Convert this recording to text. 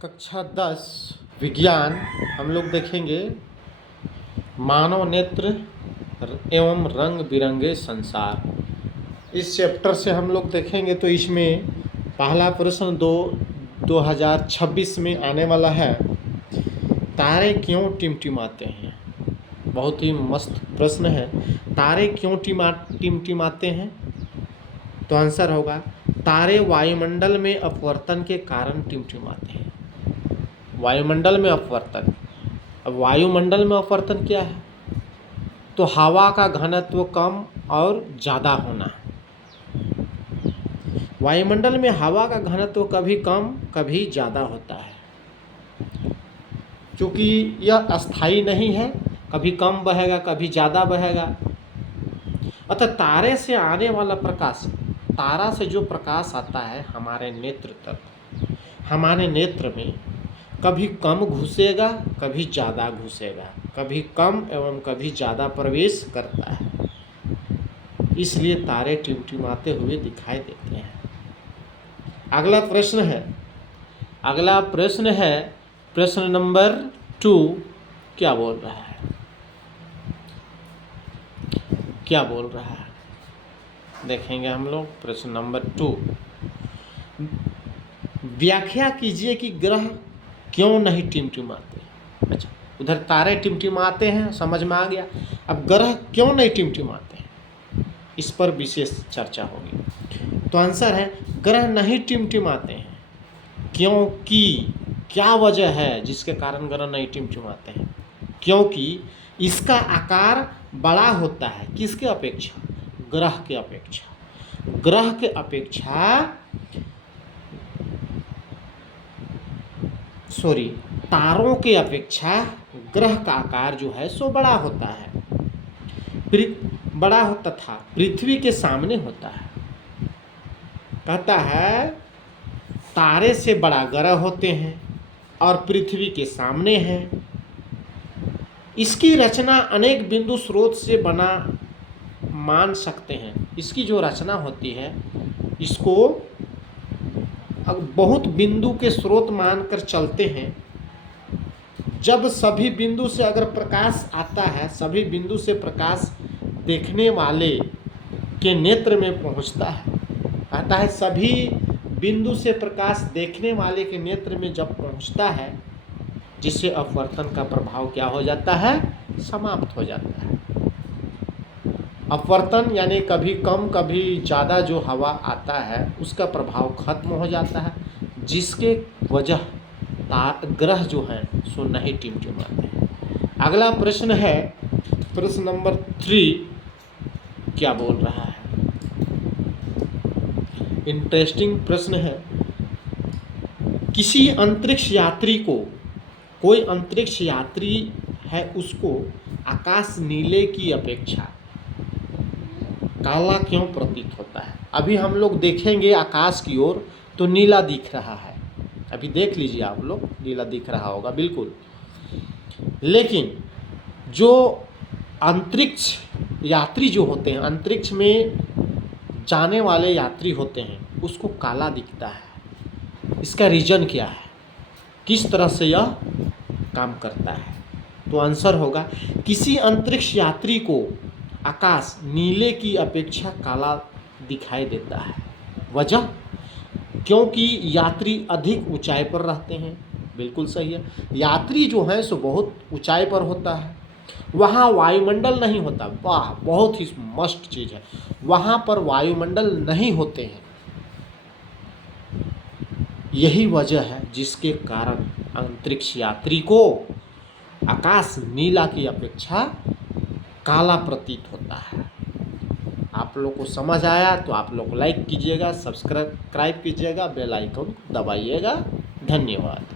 कक्षा 10 विज्ञान हम लोग देखेंगे मानव नेत्र एवं रंग बिरंगे संसार। इस चैप्टर से हम लोग देखेंगे तो इसमें पहला प्रश्न 2026 में आने वाला है, तारे क्यों टिमटिमाते हैं। बहुत ही मस्त प्रश्न है। तारे क्यों टिमटिमाते हैं? तो आंसर होगा तारे वायुमंडल में अपवर्तन के कारण टिमटिमाते हैं। वायुमंडल में अपवर्तन। अब वायुमंडल में अपवर्तन क्या है? तो हवा का घनत्व कम और ज़्यादा होना। वायुमंडल में हवा का घनत्व कभी कम कभी ज़्यादा होता है, क्योंकि यह अस्थायी नहीं है, कभी कम बहेगा कभी ज़्यादा बहेगा। अतः तारे से आने वाला प्रकाश, तारा से जो प्रकाश आता है हमारे नेत्र तक, हमारे नेत्र में कभी कम घुसेगा कभी ज़्यादा घुसेगा, कभी कम एवं कभी ज़्यादा प्रवेश करता है। इसलिए तारे टिमटिमाते हुए दिखाई देते हैं। अगला प्रश्न है प्रश्न नंबर 2 क्या बोल रहा है? देखेंगे हम लोग प्रश्न नंबर 2। व्याख्या कीजिए कि ग्रह क्यों नहीं टिमटिमाते। अच्छा, उधर तारे टिमटिमाते हैं, समझ में आ गया। अब ग्रह क्यों नहीं टिमटिमाते हैं, इस पर विशेष चर्चा होगी। तो आंसर है ग्रह नहीं टिमटिमाते हैं क्योंकि क्या वजह है जिसके कारण ग्रह नहीं टिमटिमाते हैं? क्योंकि इसका आकार बड़ा होता है। किसके अपेक्षा? ग्रह के अपेक्षा। ग्रह के अपेक्षा तारों के अपेक्षा ग्रह का आकार जो है सो बड़ा होता है। बड़ा होता था, पृथ्वी के सामने होता है। कहता है तारे से बड़ा ग्रह होते हैं और पृथ्वी के सामने है। इसकी रचना अनेक बिंदु स्रोत से बना मान सकते हैं। इसकी जो रचना होती है इसको बहुत बिंदु के स्रोत मानकर चलते हैं। जब सभी बिंदु से अगर प्रकाश आता है, सभी बिंदु से प्रकाश देखने वाले के नेत्र में पहुंचता है। आता है सभी बिंदु से प्रकाश देखने वाले के नेत्र में जब पहुंचता है, जिससे अपवर्तन का प्रभाव क्या हो जाता है? समाप्त हो जाता है। अपवर्तन यानी कभी कम कभी ज़्यादा जो हवा आता है उसका प्रभाव खत्म हो जाता है, जिसके वजह ग्रह जो हैं सो नहीं टिमटिमाते हैं। अगला प्रश्न है प्रश्न नंबर 3 क्या बोल रहा है? इंटरेस्टिंग प्रश्न है। किसी अंतरिक्ष यात्री को, कोई अंतरिक्ष यात्री है, उसको आकाश नीले की अपेक्षा काला क्यों प्रतीत होता है? अभी हम लोग देखेंगे आकाश की ओर तो नीला दिख रहा है। अभी देख लीजिए आप लोग, नीला दिख रहा होगा बिल्कुल। लेकिन जो अंतरिक्ष यात्री जो होते हैं, अंतरिक्ष में जाने वाले यात्री होते हैं, उसको काला दिखता है। इसका रीजन क्या है? किस तरह से यह काम करता है? तो आंसर होगा किसी अंतरिक्ष यात्री को आकाश नीले की अपेक्षा काला दिखाई देता है। वजह? क्योंकि यात्री अधिक ऊंचाई पर रहते हैं। बिल्कुल सही है। यात्री जो है सो बहुत ऊंचाई पर होता है, वहाँ वायुमंडल नहीं होता। वाह, बहुत ही मस्त चीज़ है। वहाँ पर वायुमंडल नहीं होते हैं। यही वजह है जिसके कारण अंतरिक्ष यात्री को आकाश नीला की अपेक्षा काला प्रतीत होता है। आप लोग को समझ आया तो आप लोग लाइक कीजिएगा, सब्सक्राइब कीजिएगा, बेल आइकन दबाइएगा। धन्यवाद।